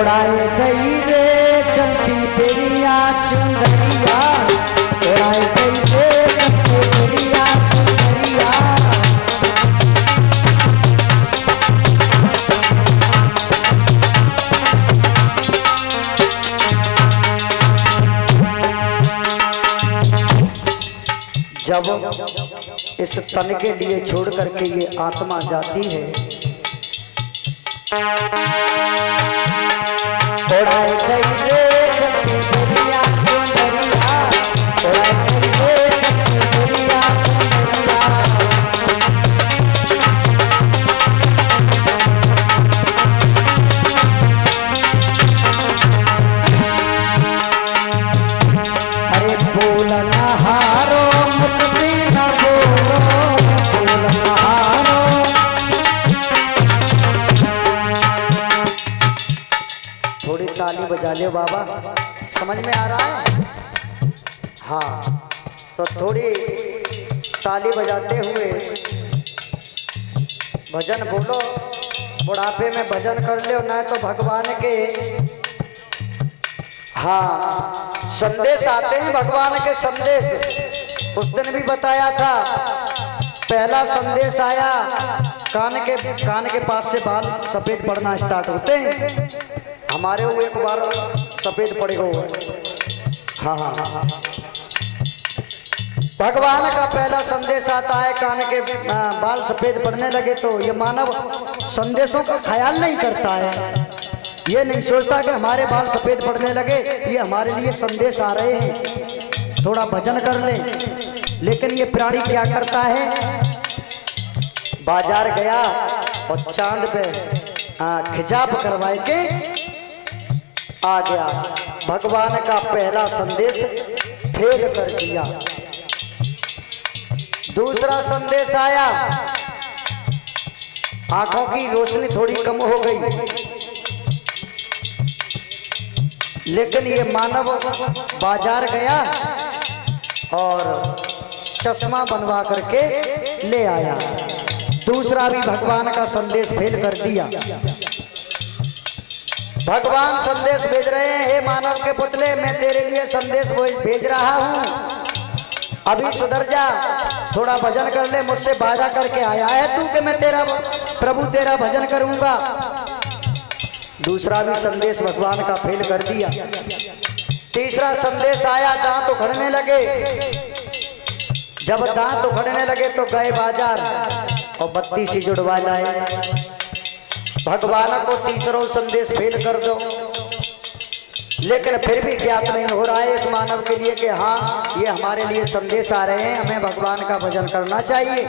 उड़ाए गई रे चलती बेरिया चुंदरिया, उड़ाए गई रे चलती बेरिया चुंदरिया। जब इस तन के लिए छोड़ करके ये आत्मा जाती है, उड़ाए गई रे चलती बेरिया चुंदरिया, उड़ाए गई रे चलती बेरिया चुंदरिया। अरे बोल ना हारो मुझसे ना बोलो, बोल ना हारो। थोड़ी ताली बजा लियो बाबा, समझ में आ रहा है? हाँ, तो थोड़ी ताली बजाते हुए भजन बोलो। बुढ़ापे में भजन कर ले ना तो भगवान के हाँ संदेश आते हैं, भगवान के संदेश। उस दिन भी बताया था, पहला संदेश आया कान के पास से बाल सफेद पड़ना स्टार्ट होते हैं। हमारे वो एक बार सफेद पड़े हुए। हाँ हाँ हाँ, भगवान का पहला संदेश आता है, कान के बाल सफेद पड़ने लगे। तो ये मानव संदेशों का ख्याल नहीं करता है, ये नहीं सोचता कि हमारे बाल सफेद पड़ने लगे, ये हमारे लिए संदेश आ रहे हैं, थोड़ा भजन कर लें। लेकिन ये प्राणी क्या करता है, बाजार गया और चांद पे खिजाब करवाए के आ गया। भगवान का पहला संदेश फेल कर दिया। दूसरा संदेश आया, आंखों की रोशनी थोड़ी कम हो गई, लेकिन ये मानव बाजार गया और चश्मा बनवा करके ले आया। दूसरा भी भगवान का संदेश फेल कर दिया। भगवान संदेश भेज रहे हैं, हे मानव के पुतले, मैं तेरे लिए संदेश भेज रहा हूं, अभी सुधर जा, थोड़ा भजन कर ले। मुझसे वादा करके आया है तू कि मैं तेरा प्रभु तेरा भजन करूंगा। दूसरा भी संदेश भगवान का फेल कर दिया। तीसरा संदेश आया, दांत उखड़ने लगे। जब दांत उखड़ने लगे तो गए बाजार और बत्ती से जुड़वा लाए। भगवान को तीसरा संदेश फेल कर दो, लेकिन फिर भी ज्ञात नहीं हो रहा है इस मानव के लिए कि हाँ ये हमारे लिए संदेश आ रहे हैं, हमें भगवान का भजन करना चाहिए।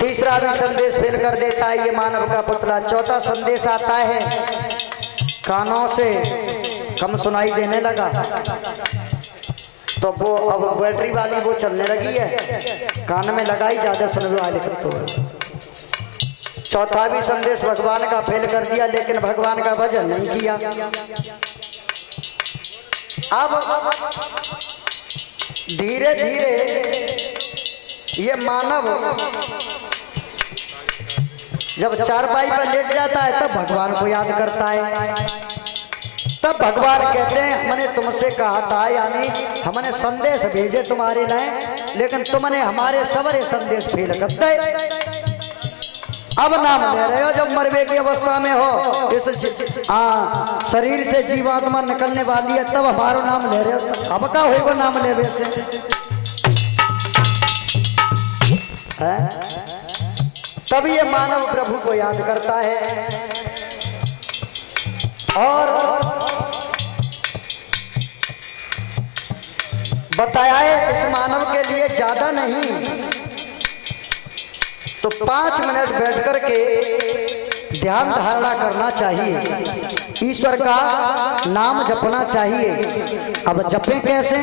तीसरा भी संदेश फेल कर देता है ये मानव का पुतला। चौथा संदेश आता है, कानों से कम सुनाई देने लगा, तो वो अब बैटरी वाली वो चलने लगी है, कान में लगाई, ज्यादा सुनने वाले तो है। चौथा भी संदेश भगवान का फेल कर दिया, लेकिन भगवान का भजन नहीं किया। अब धीरे धीरे ये मानव जब चारपाई पर लेट जाता है तब भगवान को याद करता है। तब भगवान कहते हैं, हमने तुमसे कहा था, यानी हमने संदेश भेजे तुम्हारे लिए, लेकिन तुमने हमारे सवरे संदेश फेल कर दिए। अब नाम ले रहे हो जब मरवे की अवस्था में हो, इस शरीर से जीवात्मा निकलने वाली है, तब हमारा नाम ले रहे हो। अब का होगा नाम लेवे से है? तब ये मानव प्रभु को याद करता है और बताया है इस मानव के लिए ज्यादा नहीं तो 5 मिनट बैठ करके ध्यान धारणा करना चाहिए, ईश्वर का नाम जपना चाहिए। अब जपें कैसे?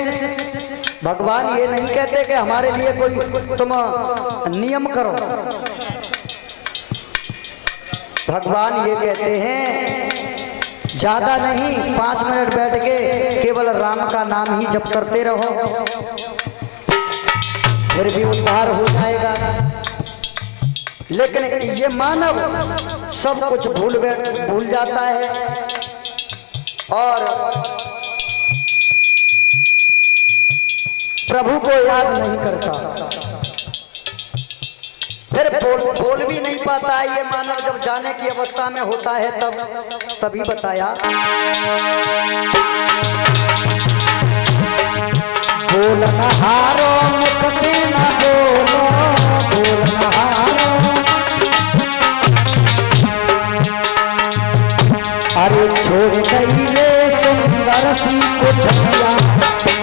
भगवान ये नहीं कहते कि हमारे लिए कोई तुम नियम करो। भगवान ये कहते हैं ज्यादा नहीं, 5 मिनट बैठ के केवल राम का नाम ही जप करते रहो, फिर भी उद्धार हो जाएगा। लेकिन ये मानव सब कुछ भूल जाता है और प्रभु को याद नहीं करता। फिर बोल भी नहीं पाता है। ये मानव जब जाने की अवस्था में होता है तभी बताया, बोलना हारो मुख से ना बोलो, बोलना हारो, अरे छोड़ गई रे सुंदर सी कोठरिया,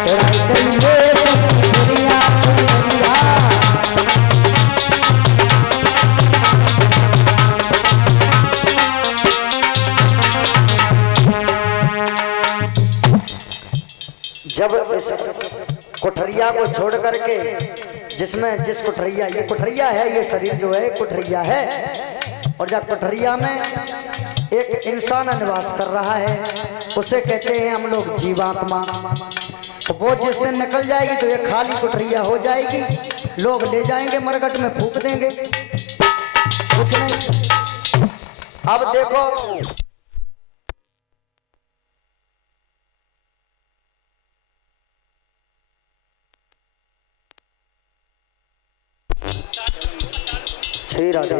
रह गई रे चुनरिया चुनरिया। जब इस कोठरिया को छोड़ करके, जिस कोठरिया, ये कोठरिया है, ये शरीर जो है कोठरिया है, और जब कोठरिया में एक इंसान निवास कर रहा है, उसे कहते हैं हम लोग जीवात्मा। तो वो जिस दिन निकल जाएगी तो ये खाली कोठरिया हो जाएगी, लोग ले जाएंगे मरघट में फूंक देंगे, कुछ नहीं। अब देखो श्री राधे।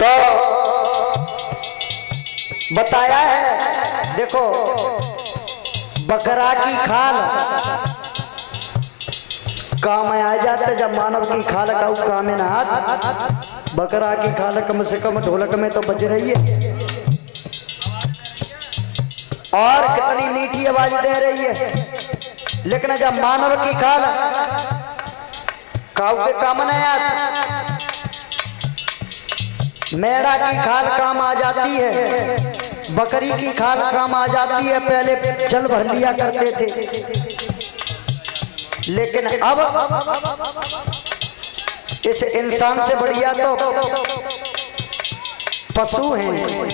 तो बताया है, देखो बकरा की खाल काम में आ जाते, जब मानव की खाल का काम में ना हाथ। बकरा की खाल कम से कम ढोलक में तो बज रही है और कितनी मीठी आवाज दे रही है, लेकिन जब मानव की खाल काऊ के काम नहीं आती, मेढ़ा की खाल काम आ जाती है, बकरी की खाल काम आ जाती है। पहले जल भर लिया करते थे, लेकिन अब इस इंसान से बढ़िया तो पशु हैं।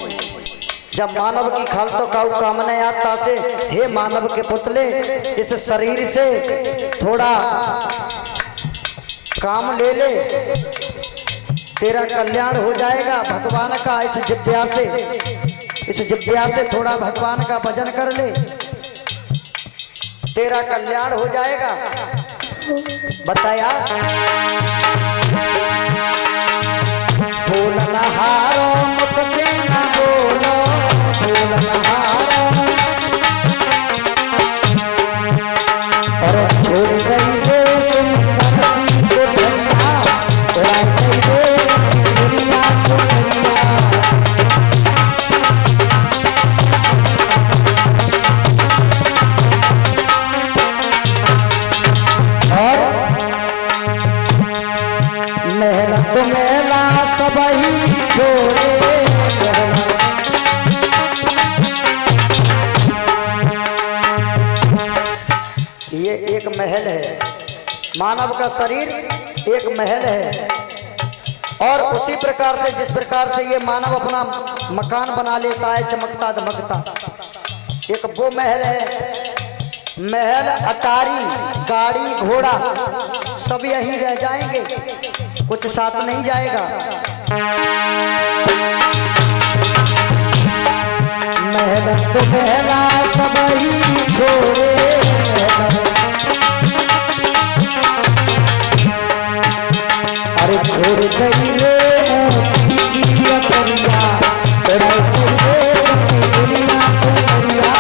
जब मानव की खाल तो काऊ काम नहीं आता से, हे मानव के पुतले, इस शरीर से थोड़ा काम ले ले, तेरा कल्याण हो जाएगा भगवान का। इस जिब्या से थोड़ा भगवान का भजन कर ले, तेरा कल्याण हो जाएगा। बताया, बोलना हारो मुख से ना बोलो, बोलना हारो, और छोड़ गई रे सुंदर सी कोठरिया, रह गई रे चुनरिया चुनरिया। और महल तो महला सब ही छोड़े, ये एक महल है, मानव का शरीर एक महल है। और उसी प्रकार से, जिस प्रकार से ये मानव अपना मकान बना लेता है चमकता धमकता, एक वो महल है। महल, अटारी, गाड़ी, घोड़ा सब यहीं रह जाएंगे, कुछ साथ नहीं जाएगा। महल तो महला सब ही छोड़े, अरे छोड़ गई रे ऊंची सी अटरिया, रह गई रे चुनरिया चुनरिया।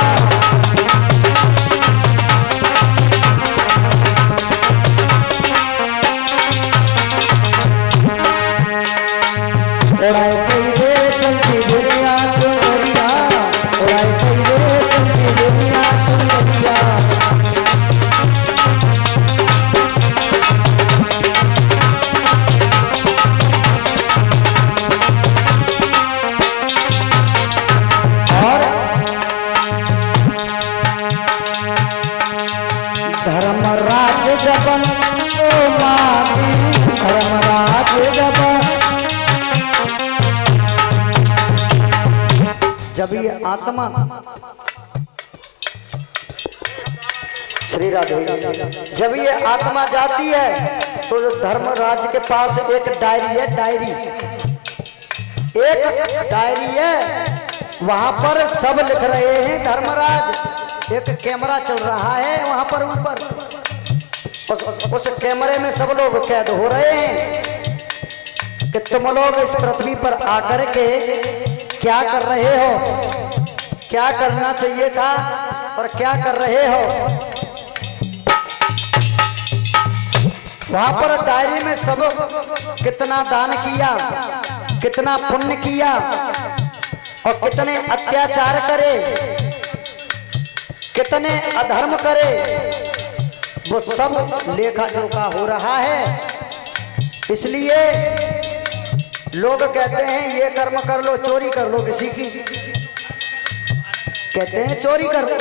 रह गई रे चलती दुनिया चुनरिया, रह गई रे चलती दुनिया चुनरिया। धर्मराज जबन ओ मागी, धर्मराज जबन, जब ये आत्मा, श्री राधे, जब ये आत्मा जाती है तो धर्मराज के पास एक डायरी है, डायरी। एक डायरी है, वहां पर सब लिख रहे हैं धर्मराज। एक कैमरा चल रहा है वहां पर ऊपर, उस कैमरे में सब लोग कैद हो रहे हैं कि तुम लोग इस पृथ्वी पर आकर के क्या कर रहे हो, क्या करना चाहिए था और क्या कर रहे हो। वहां पर डायरी में सब कितना दान किया, कितना पुण्य किया और कितने अत्याचार करे, कितने अधर्म करे, वो सब लेखा जोखा हो रहा है। इसलिए लोग कहते हैं ये कर्म कर लो, चोरी कर लो किसी की, कहते हैं चोरी कर लो।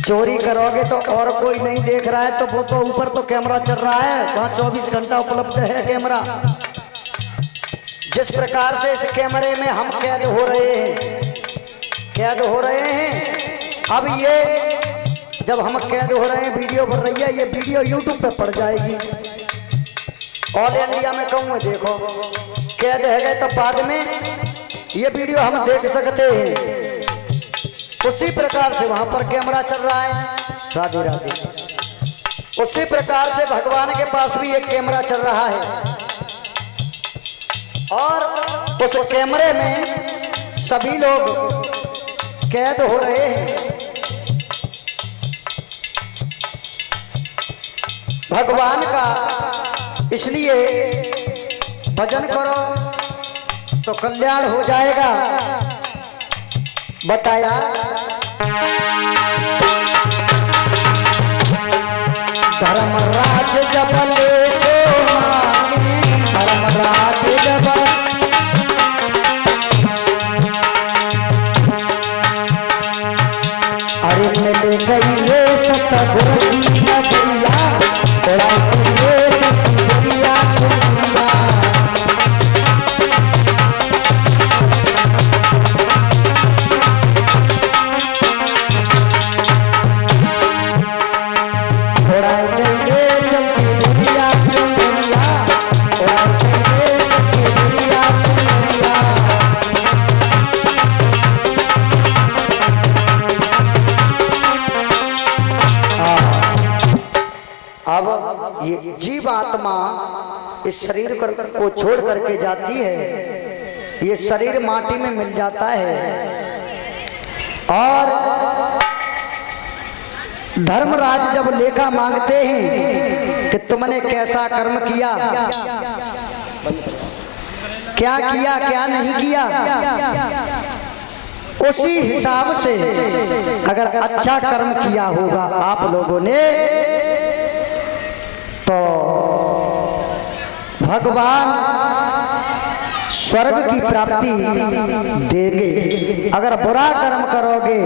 चोरी करोगे तो और कोई नहीं देख रहा है तो वो तो ऊपर तो कैमरा चल रहा है, वहां 24 घंटा उपलब्ध है कैमरा। जिस प्रकार से इस कैमरे में हम कैद हो रहे हैं, कैद हो रहे हैं। अब ये जब हम कैद हो रहे हैं, वीडियो बन रही है, ये वीडियो यूट्यूब पे पड़ जाएगी, ऑल इंडिया में कहूँ देखो कैद है गए, तो बाद में ये वीडियो हम देख सकते हैं। उसी प्रकार से वहां पर कैमरा चल रहा है। राधे राधे। उसी प्रकार से भगवान के पास भी एक कैमरा चल रहा है और उस कैमरे में सभी लोग कैद हो रहे हैं। भगवान का इसलिए भजन करो तो कल्याण हो जाएगा। बताया धर्मराज जब ले तो मांगे, धर्मराज जब अरे मिल गई रे सतगुरु की नगरिया, उड़ाती रे चतुरिया चुरिया। अब ये जीव आत्मा इस शरीर को छोड़ करके जाती है, ये शरीर माटी में मिल जाता है और धर्मराज जब लेखा मांगते हैं कि तुमने कैसा कर्म किया, क्या किया क्या नहीं किया, उसी हिसाब से अगर अच्छा कर्म किया होगा आप लोगों ने तो भगवान स्वर्ग की प्राप्ति देंगे। अगर बुरा कर्म करोगे